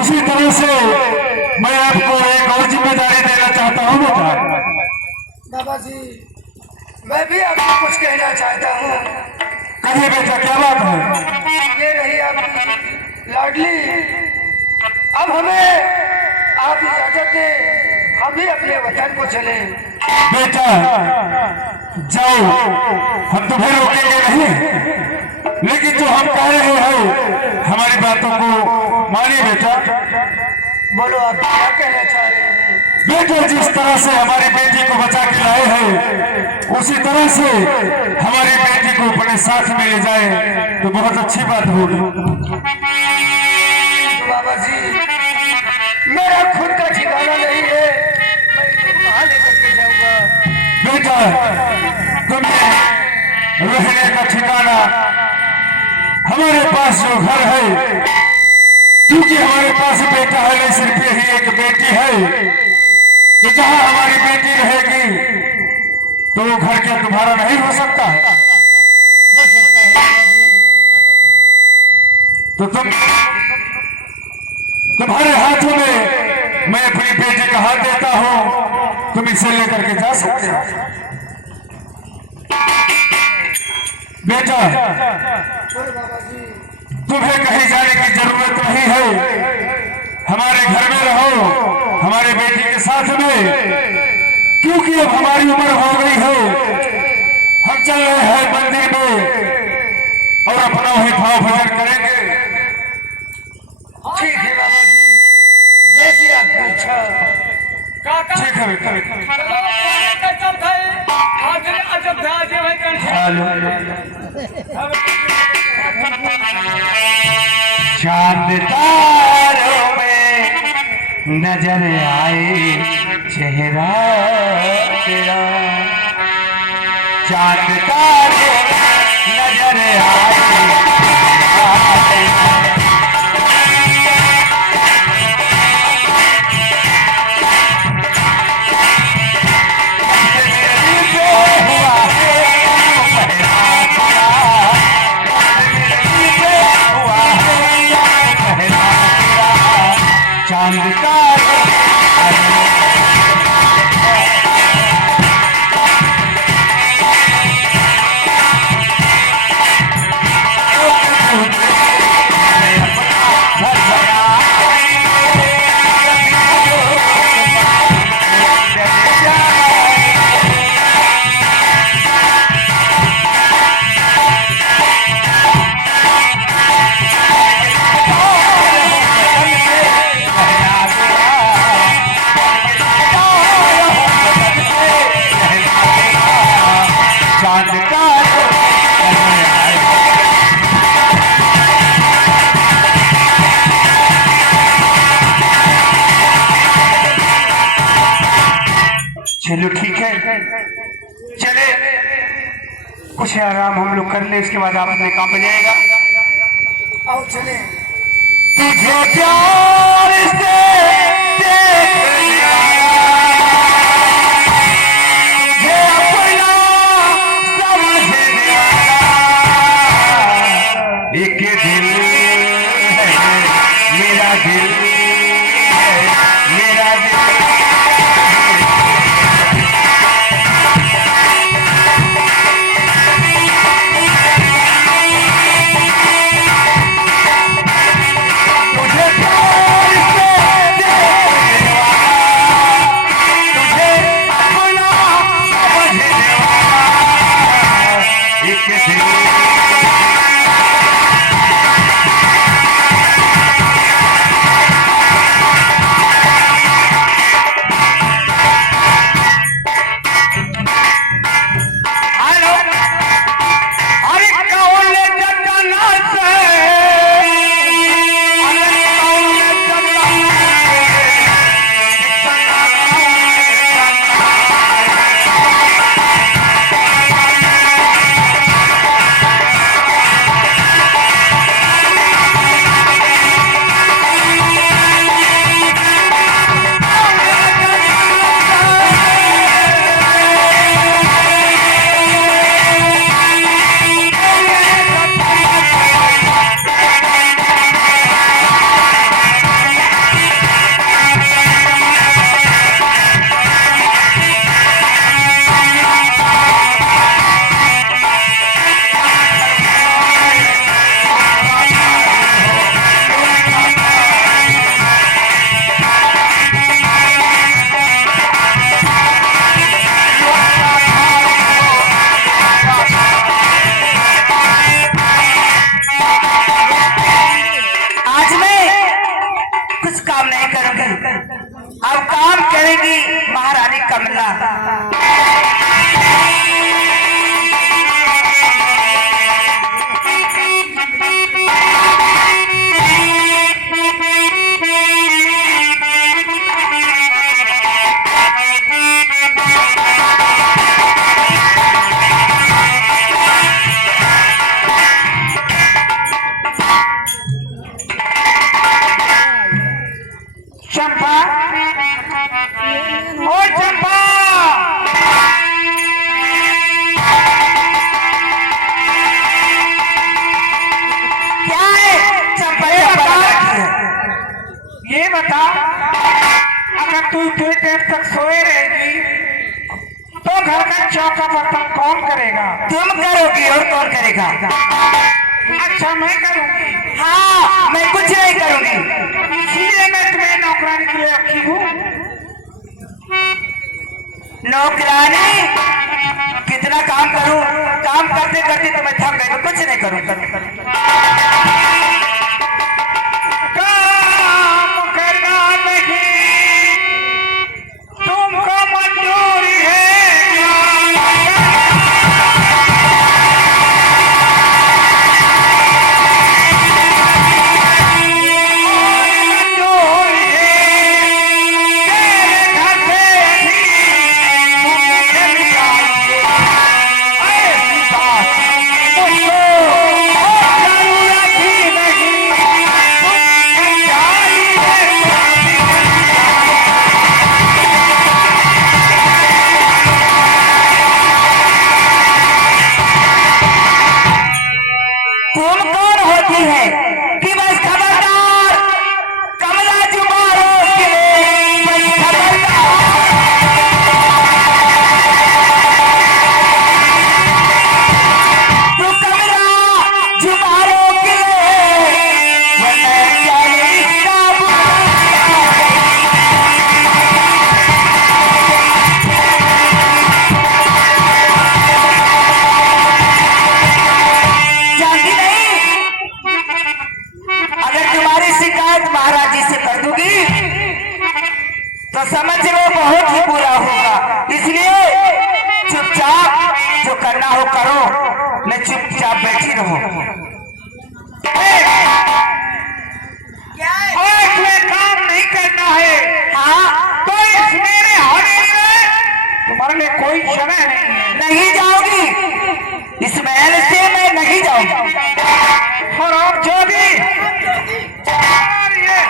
उसी तरह से मैं आपको एक और जिम्मेदारी देना चाहता हूँ बेटा। बाबा जी मैं भी आपको कुछ कहना चाहता हूँ। कहिए बेटा, क्या बात है? ये रही आपकी लाडली, अब हमें आप इजाजत दें, हम भी अपने वतन को चले। बेटा जाओ, हम तुम्हें रोकेंगे नहीं, लेकिन जो हम कह रहे हैं हमारी बातों को मानिए बेटा। बोलो आप क्या कहना चाह रहे हैं? बेटा जिस तरह से हमारी बेटी को बचा के लाए हैं, उसी तरह से हमारी बेटी को अपने साथ में ले जाए तो बहुत अच्छी बात होगी। बाबा जी मेरा खुद का ठिकाना नहीं है, मैं कहाँ लेकर के जाऊंगा? बेटा तुम्हें रहने का ठिकाना हमारे पास जो घर है, क्योंकि हमारे पास बेटा है नहीं, सिर्फ यही एक बेटी है, तो जहां हमारी बेटी रहेगी तो वो घर क्या तुम्हारा नहीं हो सकता है? तो तुम्हारे हाथों में मैं अपनी बेटी का हाथ देता हूं, तुम इसे लेकर के जा सकते हो। बेटा तुम्हें कहीं जाने की जरूरत नहीं है, हमारे घर में रहो हमारे बेटी के साथ में, क्योंकि अब हमारी उम्र हो गई है। हम चल रहे हैं मंदिर में और अपना वही भाव भजन करेंगे। ठीक है बाबा जी, जैसी आपकी इच्छा। ठीक है बेटा। चांद तारों में नजर आए चेहरा तेरा, चांद तारों में नजर आए चांद का चलो ठीक है, चले कुछ आराम हम लोग कर ले, इसके बाद आप अपने काम पे जाएगा। आओ चले। तुझे प्यार से देख लिया, मुझे अपना समझ लिया, एक दिल है मेरा दिल है मेरा दिल। अब काम करेगी महारानी कमला। चंपा, ओ चंपा, क्या है चंपा? ये बता, अगर तू इतने देर तक सोए रहेगी तो घर का चौका बर्तन कौन करेगा? तुम करोगी और कौन करेगा? अच्छा मैं करूंगी। हाँ, मैं कुछ नहीं करूंगी। इसलिए मैं तुम्हें नौकरानी के लिए रखी हूँ। नौकरानी? कितना काम करूं? काम करते करते तो मैं थक गई, मैं कुछ नहीं करूं। काम करना नहीं तुमको मंजूरी है। मंजूरी है तेरे घर से अभी तुम चली जाइए। ऐसी बात मुझको जरूरत ही नहीं। तुम जाइए। तुम कौन होती है कि बस खबरदार कमला जुबान के बस खबरदार। तू कमला जुबान के वरना जाने कब। जानती नहीं, अगर तुम्हारी शिकायत महाराज जी से कर दूंगी तो समझ लो बहुत ही बुरा होगा। इसलिए चुपचाप जो करना हो करो, मैं चुपचाप बैठी रहूं। और इसमें काम नहीं करना है। हाँ, तो इस मेरे हवेली में तुम्हारे लिए कोई जगह नहीं है। नहीं जाऊंगी, इस महल से मैं नहीं जाऊंगी। और आप जोगी और ये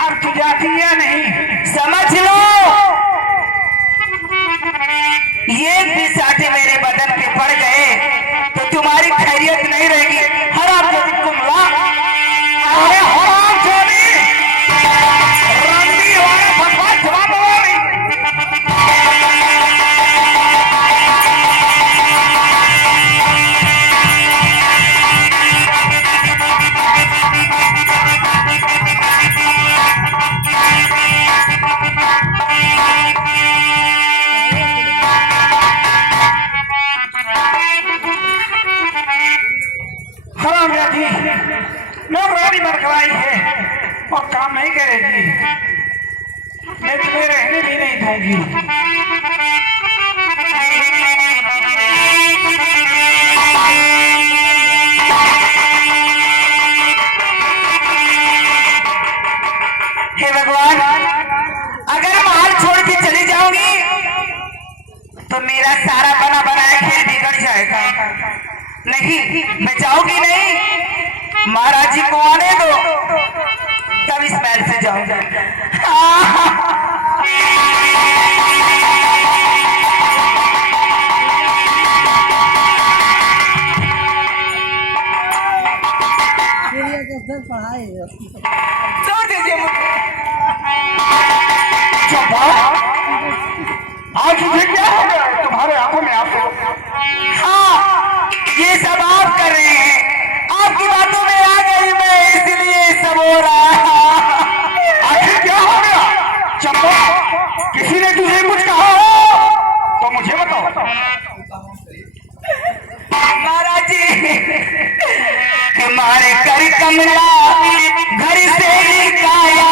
अब तू जाती है नहीं। समझ लो, ये बिसाते मेरे बदन पे पड़ गए तो तुम्हारी खैरियत नहीं रहेगी। हराम जोगी कुमला, अरे हराम जोगी रंडी वाले भगवान जवाब बोली। हराम जाती नौकरानी बरकराई है और काम नहीं करेगी। मैं तुम्हें रहने भी नहीं दूंगी। हे भगवान, अगर महल छोड़ के चली जाऊंगी तो मेरा सारा बना बनाया खेल बिगड़ जाएगा। नहीं, मैं जाऊंगी नहीं। महाराज जी को आने दो, तब इस महल से जाऊंगा। छोड़ दीजिए मुझे। चंपा, आज तुझे क्या हो गया है? तुम्हारे आंखों में आंसू। हाँ, ये सब आप कर रहे हैं। आपकी बातों में आ गई मैं, इसलिए सब हो रहा है। आखिर क्या हो गया? चंपा, किसी ने तुझे कुछ कहा हो तो मुझे बताओ। महाराज जी, मारे कर कमला घर से निकाया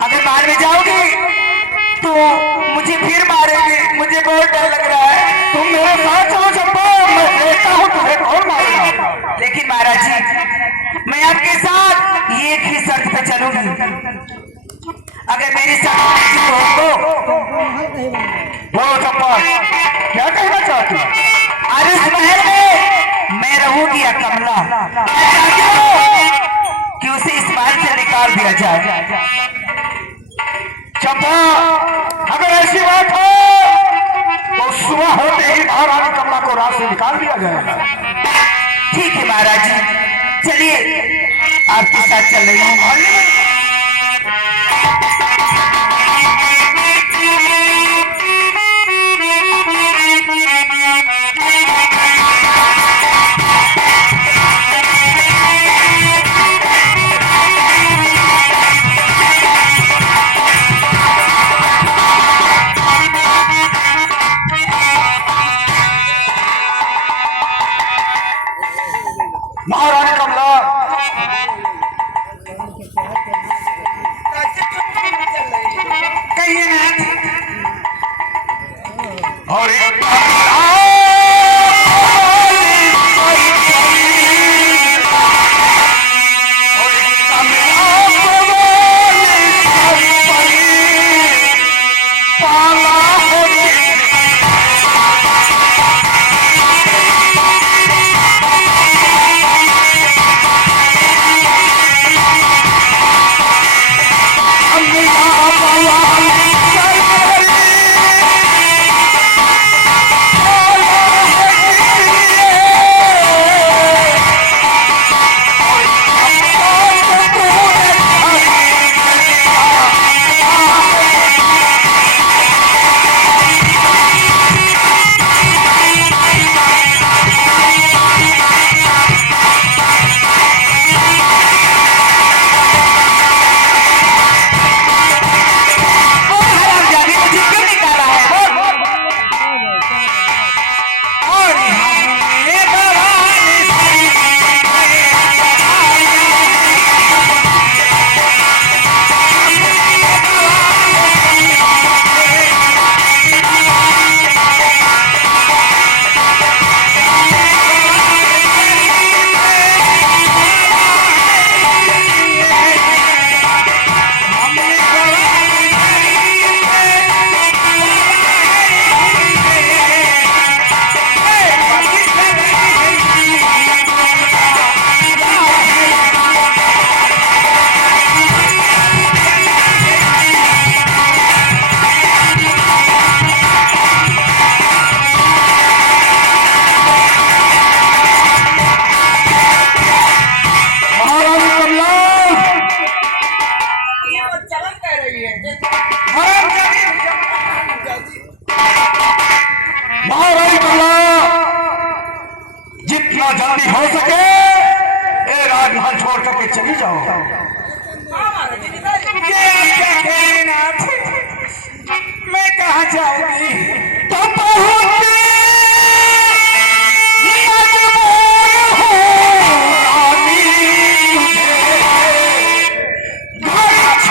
अगर मार में जाओगी तो मुझे फिर मारेगी, मुझे बहुत डर लग रहा है। तुम मेरे साथ चलो चंपा, मैं देखता हूँ तुम्हें कौन मारेगा। लेकिन महाराज जी मैं आपके साथ एक ही शर्त पे चलूंगी, अगर मेरी शर्त हो तो। बोलो चंपा, क्या कहना चाहती हो? अरे इस महल में मैं रहूंगी या कमला, मैं चाहती हूँ कि उसे इस महल से निकाल दिया जाए। चंपा, अगर ऐसी बात हो तो सुबह होते ही महारानी कमला को रात से निकाल दिया जाएगा। ठीक है महाराज जी, चलिए आपके साथ चल रही हूँ। महारानी कमला, कहिए और एक महारानी कमला, जितना जल्दी हो सके ये राजमहल छोड़ करके चली जाओ। मैं कहाँ जाऊंगी? तो पहुंचे घर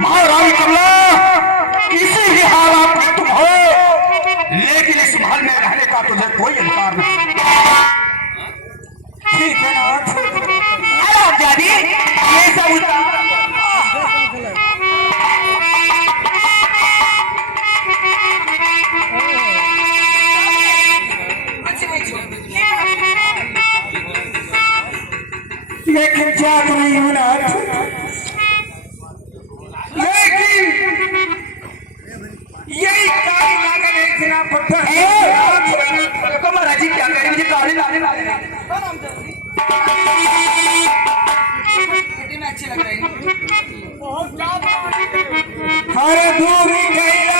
महारानी कमला, किसी भी हालात में तुम हो, लेकिन इस महल में रहने का तुझे कोई अधिकार नहीं। ठीक है नाथ। अरे अब जादी ये सब लेकिन क्या करें हूँ नाथ, लेकिन यही काली नागा देखना पड़ता है। तो महाराज जी क्या करें, मुझे काली नागिन कितनी में अच्छी लग रही हर दूरी कैला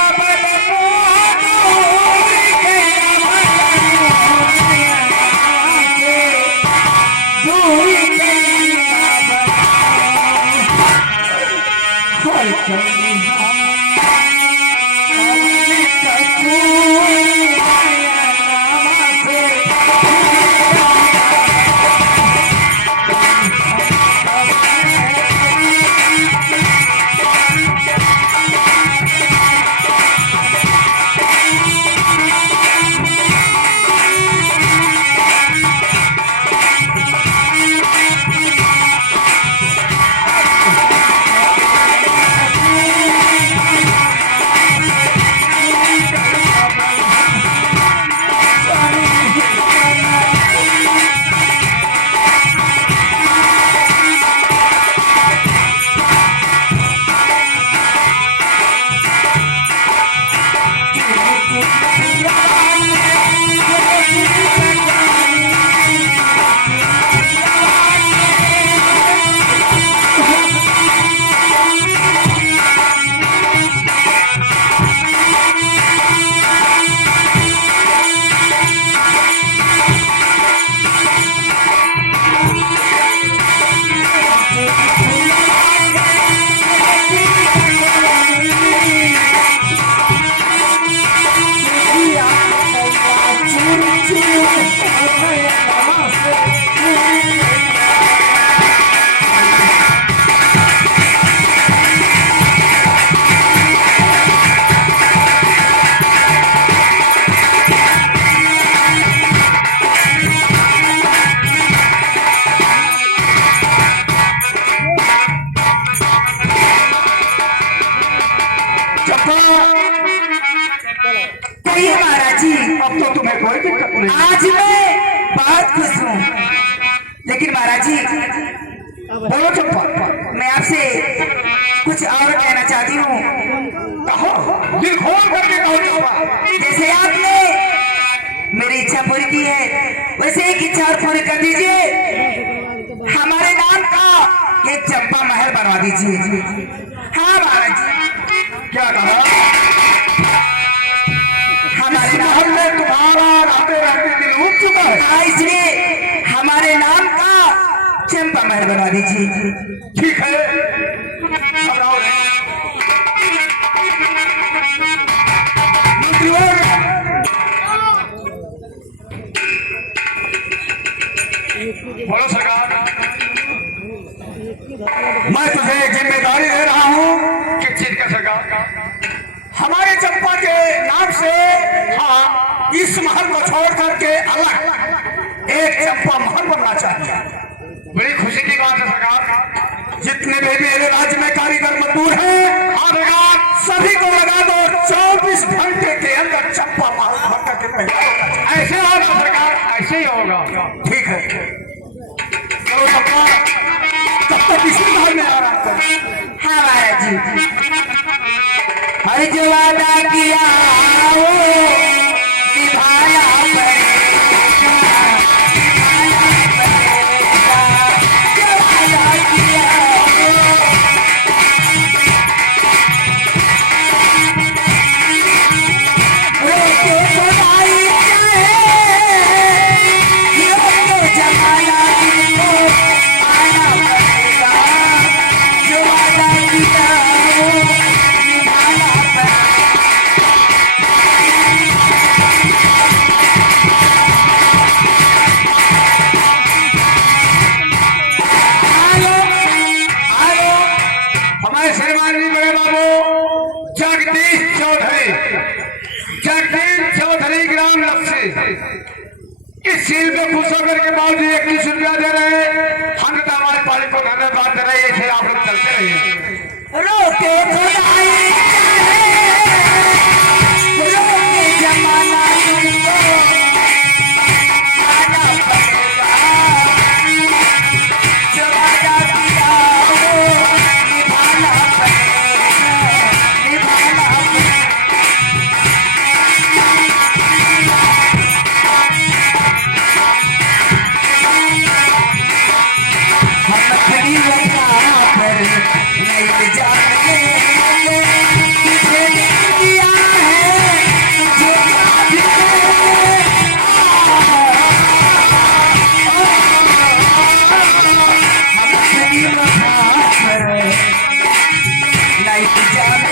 कहिए महाराज जी। अब तो तुम्हें कोई दिक्कत नहीं। आज मैं बहुत खुश हूँ, लेकिन महाराज जी बोलो चंपा, मैं आपसे कुछ और कहना चाहती हूँ। कहो, दिल खोल करके कहो चंपा। जैसे आपने मेरी इच्छा पूरी की है, वैसे एक इच्छा और पूरी कर दीजिए। हमारे नाम का एक चंपा महल बनवा दीजिए। हाँ महाराज जी। क्या कहा? हमारे नाम महल में तुम्हारा रहते रहते दिल उठ चुका है। हाँ, इसलिए हमारे नाम का चंपा महल बनवा दीजिए। ठीक है, बताओ रे। मंत्रीवर, बोलो सरकार। मैं तुझे एक जिम्मेदारी दे रहा हूँ। किस चीज का सरकार? हमारे चंपा के नाम से हाँ इस महल को छोड़ करके अलग एक चंपा महल बनना चाहिए। बड़ी खुशी की बात है सरकार। जितने भी मेरे राज्य में कारीगर मजदूर हैं, हाँ सरकार, सभी को लगा दो। 24 घंटे के अंदर चंपा महल बन करके तैयार होगा। ऐसे होगा सरकार, ऐसे ही होगा। ठीक है, चलो चंपा, तब तक इसी महल में आराम करो। हाँ महाराज जी। हर जो वादा किया वो निभाना पड़ेगा, निभाना पड़ेगा। जो वादा किया वो के खुदाई चाहे, यो तो जमाना जिनको आना पड़ेगा। जो वादा किया वो निभाना पड़ेगा। हमारे श्रीमान जी बड़े जगदीश चौधरी ग्राम लक्ष्य इस सील पे खुश होकर के बाबू 21 रुपया दे रहे हैं। हम तो हमारे पाले को धन्यवाद दे रहे हैं। ऐसे आप लोग चलते रहिए। रोके खुदाई रोके जमाना तुमको आना पड़ेगा जो वादा किया वो निभाना पड़ेगा निभाना पड़ेगा। हम अपनी वफा पर नहीं जाने तुझे दिया है तुझे याद है। हम अपनी वफा पर नहीं जाने